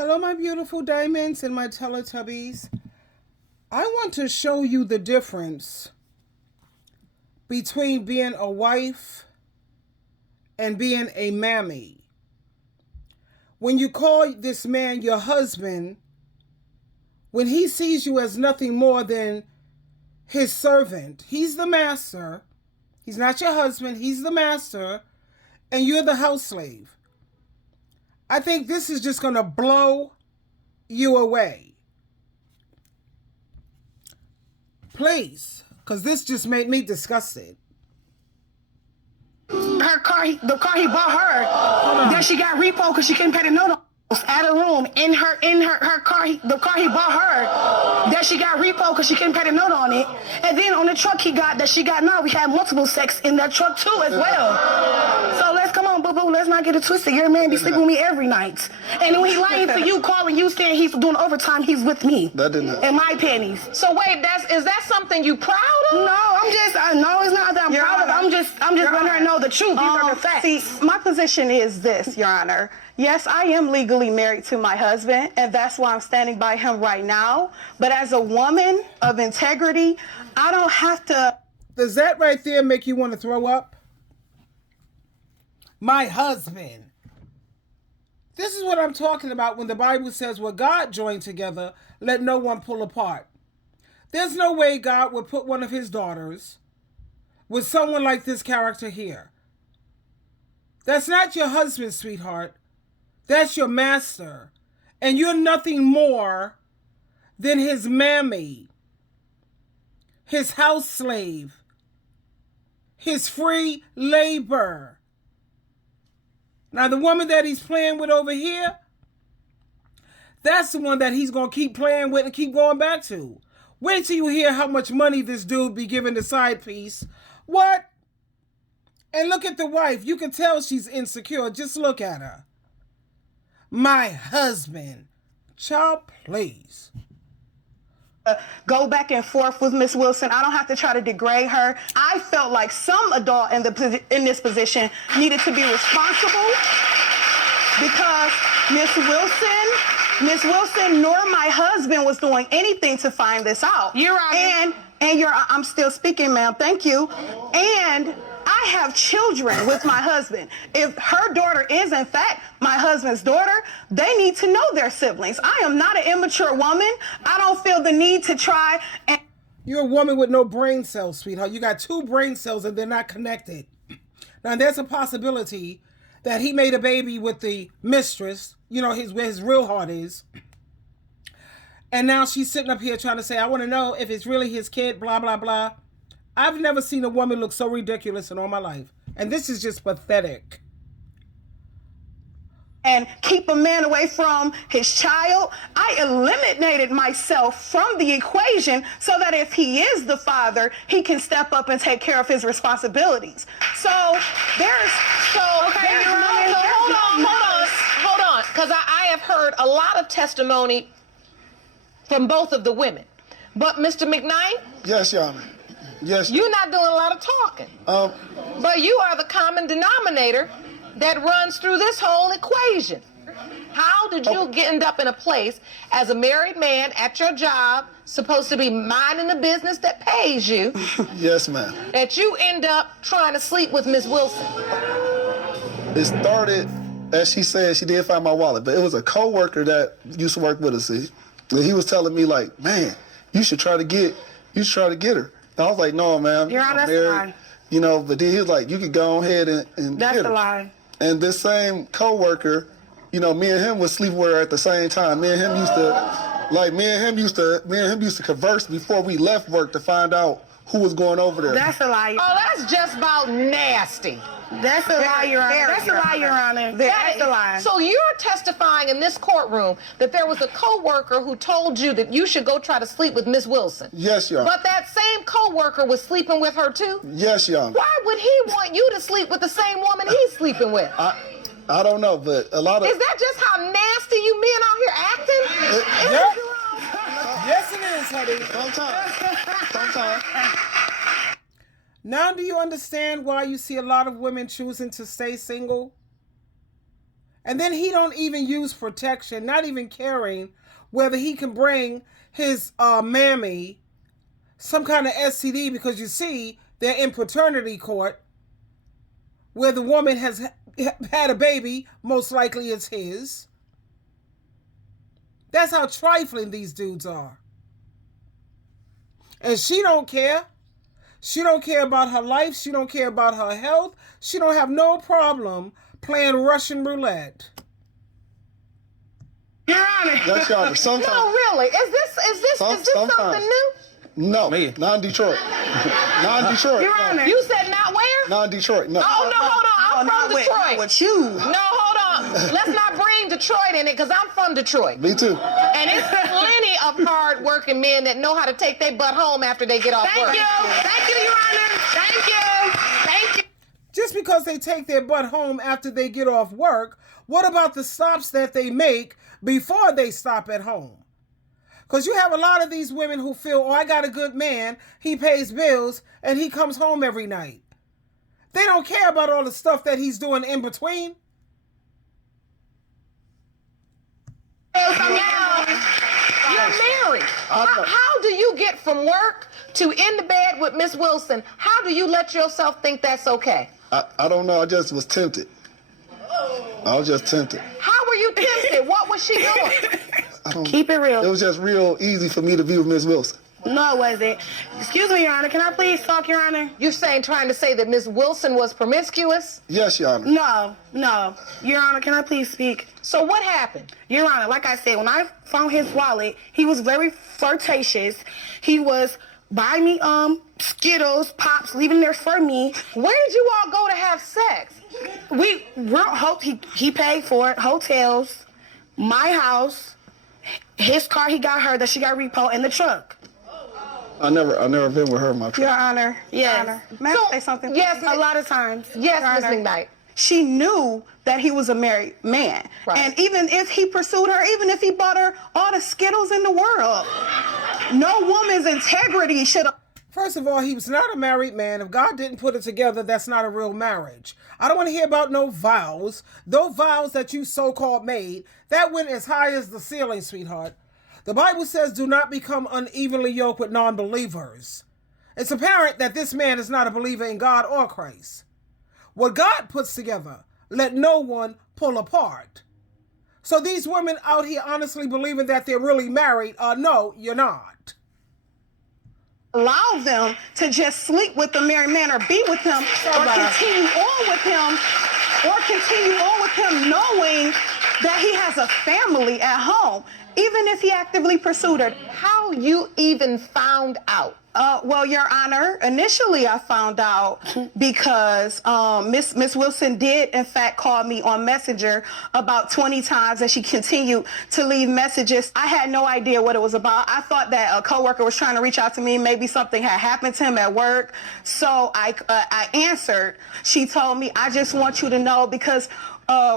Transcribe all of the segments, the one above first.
Hello, my beautiful diamonds and my Teletubbies. I want to show you the difference between being a wife and being a mammy. When you call this man your husband, when he sees you as nothing more than his servant, he's the master. He's not your husband, he's the master, and you're the house slave. I think this is just going to blow you away. Please, because this just made me disgusted. Her car, the car he bought her, then she got repo because she couldn't pay the note on. At a room in her car, the car he bought her, that she got repo because she couldn't pay the note on it, and then on the truck she got now we had multiple sex in that truck too as well. So let's come on, boo boo, let's not get it twisted. Your man be sleeping with me every night, and when he lying for you, calling you saying he's doing overtime, he's with me. That didn't. And my pennies. So wait, is that something you proud of? No, no, it's not that I'm proud of. I'm just letting her know the truth. These are the facts. See, my position is this, Your Honor. Yes, I am legally married to my husband, and that's why I'm standing by him right now. But as a woman of integrity, I don't have to... Does that right there make you want to throw up? My husband. This is what I'm talking about when the Bible says, what God joined together, let no one pull apart. There's no way God would put one of his daughters with someone like this character here. That's not your husband, sweetheart. That's your master. And you're nothing more than his mammy, his house slave, his free labor. Now, the woman that he's playing with over here, that's the one that he's going to keep playing with and keep going back to. Wait till you hear how much money this dude be giving the side piece. What? And look at the wife. You can tell she's insecure. Just look at her. My husband. Child, please. Go back and forth with Miss Wilson. I don't have to try to degrade her. I felt like some adult in this position needed to be responsible because Miss Wilson nor my husband was doing anything to find this out. You're right. And I'm still speaking, ma'am. Thank you. And I have children with my husband. If her daughter is, in fact, my husband's daughter, they need to know their siblings. I am not an immature woman. I don't feel the need to try and... You're a woman with no brain cells, sweetheart. You got 2 brain cells and they're not connected. Now, there's a possibility that he made a baby with the mistress, you know, where his real heart is. And now she's sitting up here trying to say, I want to know if it's really his kid, blah, blah, blah. I've never seen a woman look so ridiculous in all my life. And this is just pathetic. And keep a man away from his child. I eliminated myself from the equation so that if he is the father, he can step up and take care of his responsibilities. So there's... Okay, hold on. Because I have heard a lot of testimony from both of the women. But Mr. McKnight? Yes, Your Honor. Yes. You're not doing a lot of talking. But you are the common denominator that runs through this whole equation. How did you end up in a place as a married man at your job, supposed to be minding the business that pays you, Yes, ma'am. that you end up trying to sleep with Miss Wilson? It started, as she said, she did find my wallet, but it was a co-worker that used to work with us. See? And he was telling me, like, man, you should try to get her. And I was like, no, man. Your Honor, I'm that's a married. lie. You know, but then he was like, you could go ahead and That's get her. a lie. And this same co-worker, you know, me and him was sleeping with her at the same time. Me and him used to converse before we left work to find out who was going over there. That's a lie. Oh, that's just about nasty. That's a lie, Your Honor. That's a lie, Your Honor. That's a lie. So you're testifying in this courtroom that there was a co-worker who told you that you should go try to sleep with Miss Wilson. Yes, Your Honor. But that same co-worker was sleeping with her too? Yes, Your Honor. Why would he want you to sleep with the same woman he's sleeping with? I don't know, but a lot of... Is that just how nasty you men out here acting? Yep. Yes, it is, honey. Sometimes. Now do you understand why you see a lot of women choosing to stay single? And then he don't even use protection, not even caring whether he can bring his mammy some kind of STD, because you see, they're in paternity court where the woman has had a baby, most likely it's his. That's how trifling these dudes are. And she don't care. She don't care about her life. She don't care about her health. She don't have no problem playing Russian roulette. Your Honor. That's Your Honor. Sometimes. No, really. Is this Sometimes. something new? No, Me. not in Detroit. Not in Detroit. Your no. Honor. You said not where? Not in Detroit. No. Oh, no, hold on. I'm not from Detroit. with you. No, hold on. Let's not bring Detroit in it, because I'm from Detroit. Me too. And it's plenty of hard-working men that know how to take their butt home after they get off work. Thank you. Thank you, Your Honor. Thank you. Thank you. Just because they take their butt home after they get off work, what about the stops that they make before they stop at home? Because you have a lot of these women who feel, oh, I got a good man, he pays bills, and he comes home every night. They don't care about all the stuff that he's doing in between. Now, you're married. How do you get from work to in the bed with Miss Wilson? How do you let yourself think that's okay? I don't know. I just was tempted. I was just tempted. How were you tempted? What was she doing? Keep it real. It was just real easy for me to be with Miss Wilson. No, it wasn't. Excuse me, Your Honor. Can I please talk, Your Honor? You're trying to say that Miss Wilson was promiscuous? Yes, Your Honor. No. Your Honor, can I please speak? So what happened? Your Honor, like I said, when I found his wallet, he was very flirtatious. He was buying me Skittles, Pops, leaving there for me. Where did you all go to have sex? He paid for it. Hotels, my house, his car he got her that she got repo in the truck. I never been with her in my Your truck. Honor. Yes. Your Honor. May I say something? Yes, A lot of times. Yes, Your Ms. Honor. McKnight. She knew that he was a married man. Right. And even if he pursued her, even if he bought her all the Skittles in the world, no woman's integrity should have. First of all, he was not a married man. If God didn't put it together, that's not a real marriage. I don't want to hear about no vows. Those vows that you so-called made, that went as high as the ceiling, sweetheart. The Bible says, do not become unevenly yoked with non-believers. It's apparent that this man is not a believer in God or Christ. What God puts together, let no one pull apart. So these women out here honestly believing that they're really married, no, you're not. Allow them to just sleep with the married man or be with him or continue on with him knowing that he has a family at home, even if he actively pursued her. How you even found out? Well, Your Honor, initially I found out because Miss Wilson did, in fact, call me on Messenger about 20 times, and she continued to leave messages. I had no idea what it was about. I thought that a coworker was trying to reach out to me. Maybe something had happened to him at work. So I answered. She told me, I just want you to know because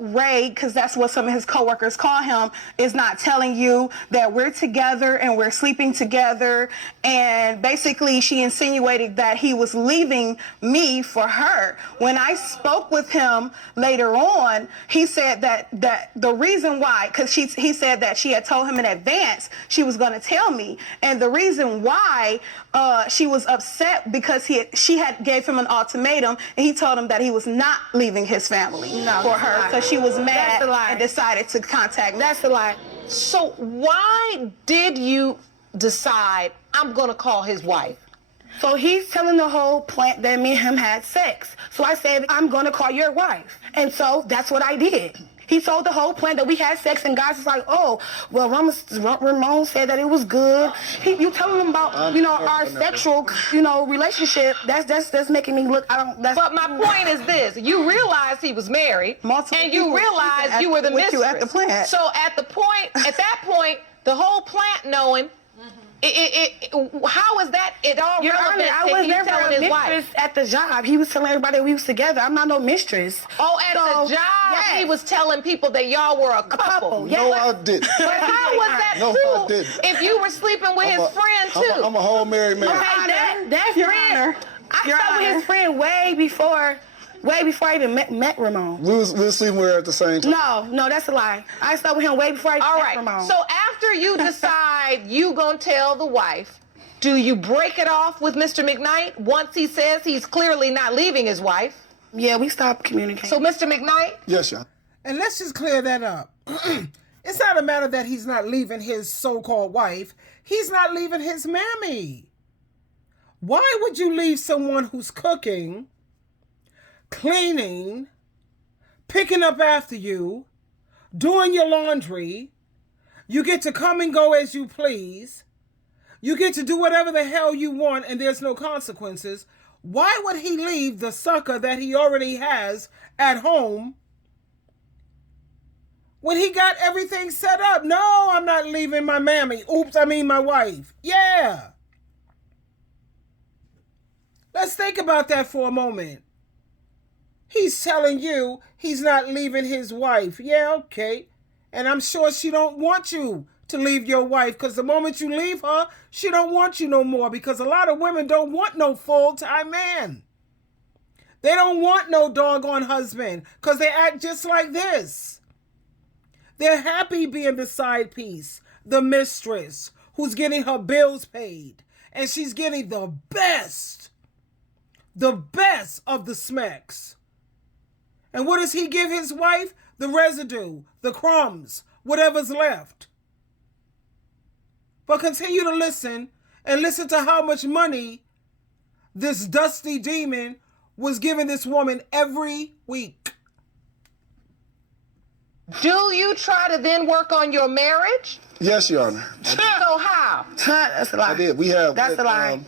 Ray, because that's what some of his coworkers call him, is not telling you that we're together and we're sleeping together. And basically she insinuated that he was leaving me for her. When I spoke with him later on, he said that the reason why, because he said that she had told him in advance she was going to tell me. And the reason why she was upset because she had gave him an ultimatum, and he told him that he was not leaving his family for her. So she was mad and decided to contact me. That's a lie. So why did you decide I'm going to call his wife? So he's telling the whole plant that me and him had sex. So I said, I'm going to call your wife. And so that's what I did. He told the whole plant that we had sex, and guys was like, oh, well, Ramon said that it was good. You telling them about, our sexual, relationship. That's making me look, But my point is this. You realized he was married, and you realized you were the mistress. At the plant. So at that point, the whole plant knowing, how is that at all Your relevant? Honor, I was never telling a his mistress wife? at the job. He was telling everybody we was together. I'm not no mistress. Oh, at the job, yes. he was telling people that y'all were a couple. yes. No, I didn't. But how was that No, I true didn't. if you were sleeping with his friend too? I'm a whole married man. Okay, that Your friend, Honor. I Your slept with Honor. his friend way before Way before I even met Ramon. We was sleeping with her at the same time. No, that's a lie. I slept with him way before I All met right. Ramon. So after you decide you gonna tell the wife, do you break it off with Mr. McKnight once he says he's clearly not leaving his wife? Yeah, we stopped communicating. So Mr. McKnight? Yes, Your Honor. And let's just clear that up. It's not a matter that he's not leaving his so-called wife. He's not leaving his mammy. Why would you leave someone who's cooking, cleaning, picking up after you, doing your laundry? You get to come and go as you please. You get to do whatever the hell you want and there's no consequences. Why would he leave the sucker that he already has at home when he got everything set up? No, I'm not leaving my mammy. Oops, I mean my wife. Yeah. Let's think about that for a moment. He's telling you he's not leaving his wife. Yeah, okay. And I'm sure she don't want you to leave your wife, because the moment you leave her, she don't want you no more, because a lot of women don't want no full-time man. They don't want no doggone husband because they act just like this. They're happy being the side piece, the mistress who's getting her bills paid, and she's getting the best of the smacks. And what does he give his wife? The residue, the crumbs, whatever's left. But continue to listen and listen to how much money this dusty demon was giving this woman every week. Do you try to then work on your marriage? Yes, Your Honor. So how? That's a lie. I did. We have. That's a lie.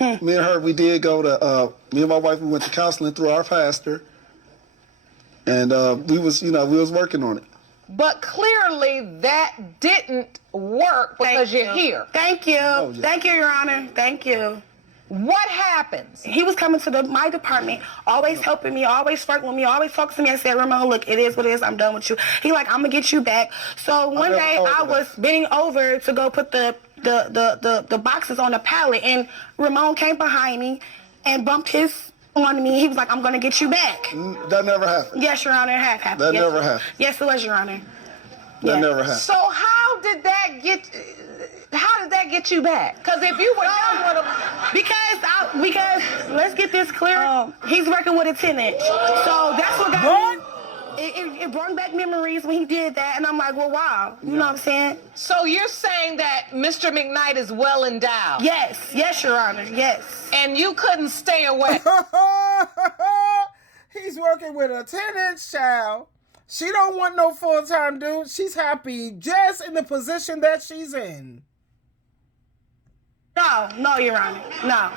Me and her, we did go to. Me and my wife, we went to counseling through our pastor, and we was working on it. But clearly that didn't work because you're here. Thank you. Oh, yeah. Thank you, Your Honor. Thank you. What happens? He was coming to my department, always helping me, always flirting with me, always talking to me. I said, Ramon, look, it is what it is. I'm done with you. He like, I'm gonna get you back. So one day I was bending over to go put the boxes on the pallet, and Ramon came behind me and bumped his on me. He was like, I'm gonna get you back. That never happened. Yes, Your Honor, it had happened. That Yes. never happened. Yes, it was, Your Honor. That Yes. never happened. So how did that get you back? Because if you were done with him, Because let's get this clear. He's working with a 10-inch. So that's what got What? me. It brought back memories when he did that, and I'm like, well, wow. You know what I'm saying? so you're saying that Mr. McKnight is well endowed. Yes, Your Honor, yes. And you couldn't stay away. He's working with a 10-inch child. She don't want no full-time dude. She's happy just in the position that she's in. No, Your Honor, no.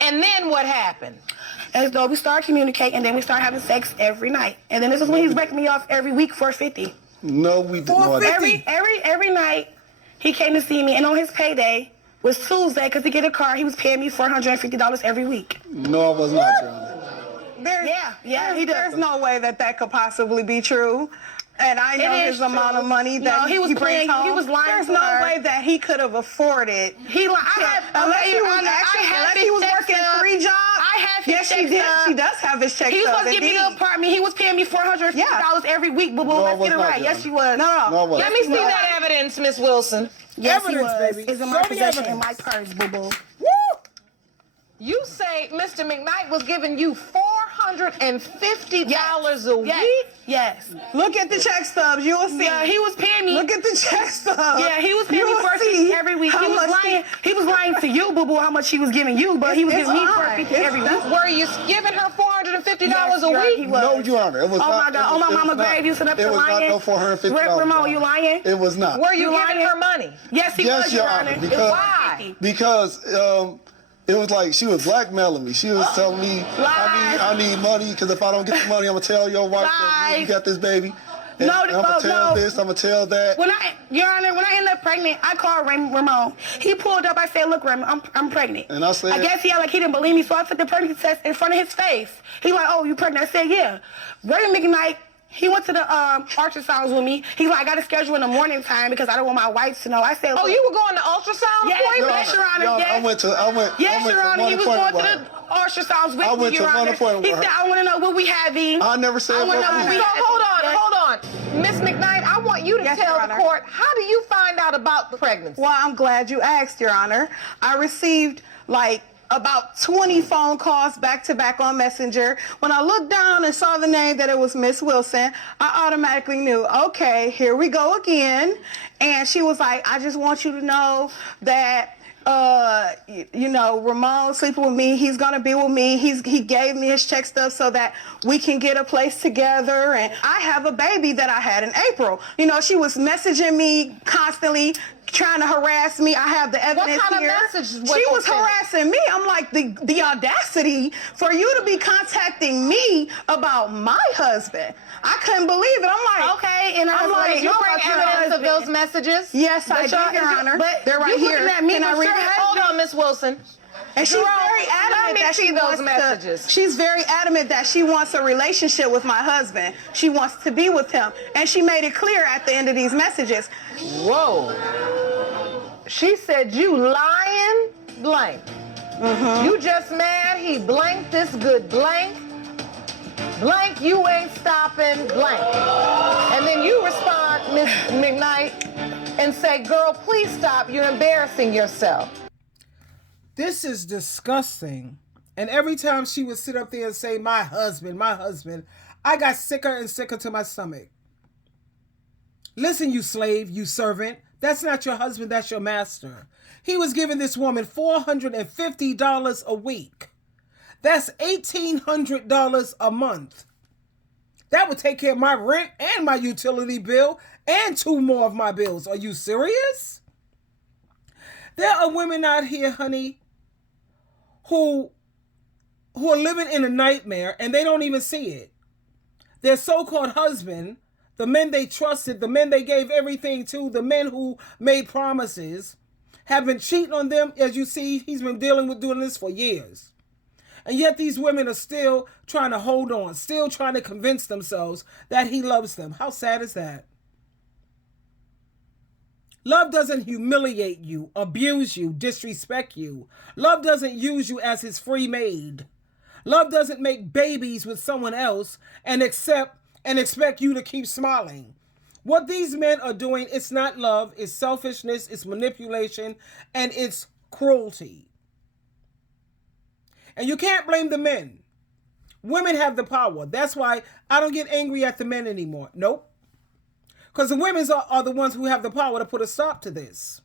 And then what happened? And so we started communicating, and then we started having sex every night. And then this is when he's breaking me off every week for $50. No, we didn't. No, I didn't. Every night he came to see me, and on his payday was Tuesday because he get a car. He was paying me $450 every week. No, I was not, Your Honor. He does. There's no way that could possibly be true. And I know his amount of money that he was brings playing. home. He was lying. There's to no her. way that he could have afforded. Unless he was working 3 jobs. I have his Yes, she checks did. up. She does have his check. He was supposed to give me an apartment. He was paying me $450 every week. Boo boo, No, I let's was get it not, right. John. Yes, she was. No, I wasn't. Let me see that evidence, Miss Wilson. Yes, Evidence, he was. baby. It's in my Show me possession, in evidence. my purse, boo boo. Woo! You say Mr. McKnight was giving you $450 a week? Yes. Look at the check stubs. You will see. Yeah, he was paying me. Look at the check stubs. Yeah, he was paying me You will $450 see every week. how He was much lying. He was lying to you, boo boo, how much he was giving you, but he was giving me $450 every week. Were you giving her $450 a He week? was. No, Your Honor. It was Oh not. my God! Oh my mama grave, you sit up It there was not lying. no $450. Ramon, you lying? It was not. Were you You giving lying? her money? Yes, he Yes, was, Your Your Honor, Honor. because- Why? Because it was like she was blackmailing me. She was telling me I need money because if I don't get the money, I'm gonna tell your wife that you Lies. got this baby. And No, I'm gonna tell no. this. I'm gonna tell that. Your Honor, when I ended up pregnant, I called Ramon. He pulled up. I said, "Look, Ramon, I'm pregnant." And I said- "I guess he didn't believe me, so I took the pregnancy test in front of his face." He like, "Oh, you pregnant?" I said, "Yeah." Raymond McKnight He went to the ultrasounds with me. He's like, I got a schedule in the morning time because I don't want my whites to know. I said, Oh, you were going to ultrasound yes, appointment? yes, Your Honor. Yo, Yes, Your Honor. He was going to the ultrasounds with me, Your Honor. He said, I want to know what we having. I never said what we So hold on. Miss McKnight, I want you to Yes, tell Your the Honor. court, how do you find out about the pregnancy? Well, I'm glad you asked, Your Honor. I received like about 20 phone calls back to back on Messenger. When I looked down and saw the name that it was Miss Wilson, I automatically knew, okay, here we go again. And she was like, I just want you to know that you know, Ramon sleeping with me. He's gonna be with me. He gave me his check stuff so that we can get a place together. And I have a baby that I had in April. You know, she was messaging me constantly, trying to harass me. I have the evidence kind of here. message was She was sent? harassing me. I'm like, the audacity for you to be contacting me about my husband. I couldn't believe it. I'm like, Okay, and I'm like, You bring evidence of those messages? yes, I But y'all- do, Your Honor. but They're right you here. looking at me, Can I but read your it? Hold on, Miss Wilson. And she's Jerome, very let adamant me that see she those wants messages. she's very adamant that she wants a relationship with my husband. She wants to be with him. And she made it clear at the end of these messages. Whoa. She said, you lying blank. You just mad he blanked this good blank. Blank, you ain't stopping blank. And then you respond, Miss McKnight, and say, girl, please stop. You're embarrassing yourself. This is disgusting. And every time she would sit up there and say, my husband, I got sicker and sicker to my stomach. Listen, you slave, you servant. That's not your husband, that's your master. He was giving this woman $450 a week. That's $1,800 a month. That would take care of my rent and my utility bill and 2 more of my bills. Are you serious? There are women out here, honey, who are living in a nightmare and they don't even see it. Their so-called husband, the men they trusted, the men they gave everything to, the men who made promises, have been cheating on them. As you see, he's been dealing with doing this for years. And yet these women are still trying to hold on, still trying to convince themselves that he loves them. How sad is that? Love doesn't humiliate you, abuse you, disrespect you. Love doesn't use you as his free maid. Love doesn't make babies with someone else and expect you to keep smiling. What these men are doing, it's not love, it's selfishness, it's manipulation, and it's cruelty. And you can't blame the men. Women have the power. That's why I don't get angry at the men anymore. Nope. Because the women are the ones who have the power to put a stop to this.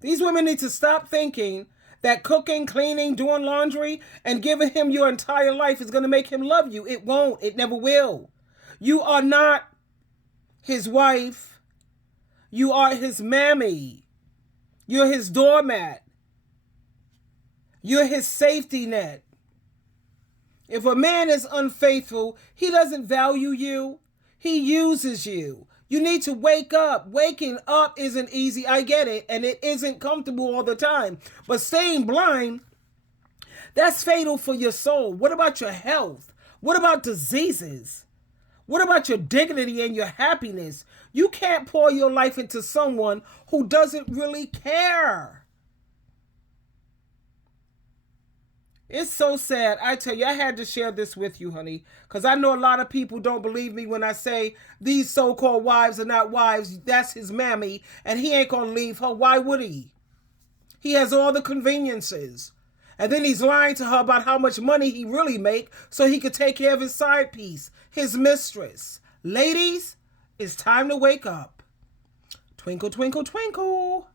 These women need to stop thinking that cooking, cleaning, doing laundry, and giving him your entire life is going to make him love you. It won't. It never will. You are not his wife. You are his mammy. You're his doormat. You're his safety net. If a man is unfaithful, he doesn't value you. He uses you. You need to wake up. Waking up isn't easy. I get it. And it isn't comfortable all the time. But staying blind, that's fatal for your soul. What about your health? What about diseases? What about your dignity and your happiness? You can't pour your life into someone who doesn't really care. It's so sad. I tell you, I had to share this with you, honey, because I know a lot of people don't believe me when I say these so-called wives are not wives. That's his mammy, and he ain't going to leave her. Why would he? He has all the conveniences. And then he's lying to her about how much money he really make so he could take care of his side piece, his mistress. Ladies, it's time to wake up. Twinkle, twinkle, twinkle.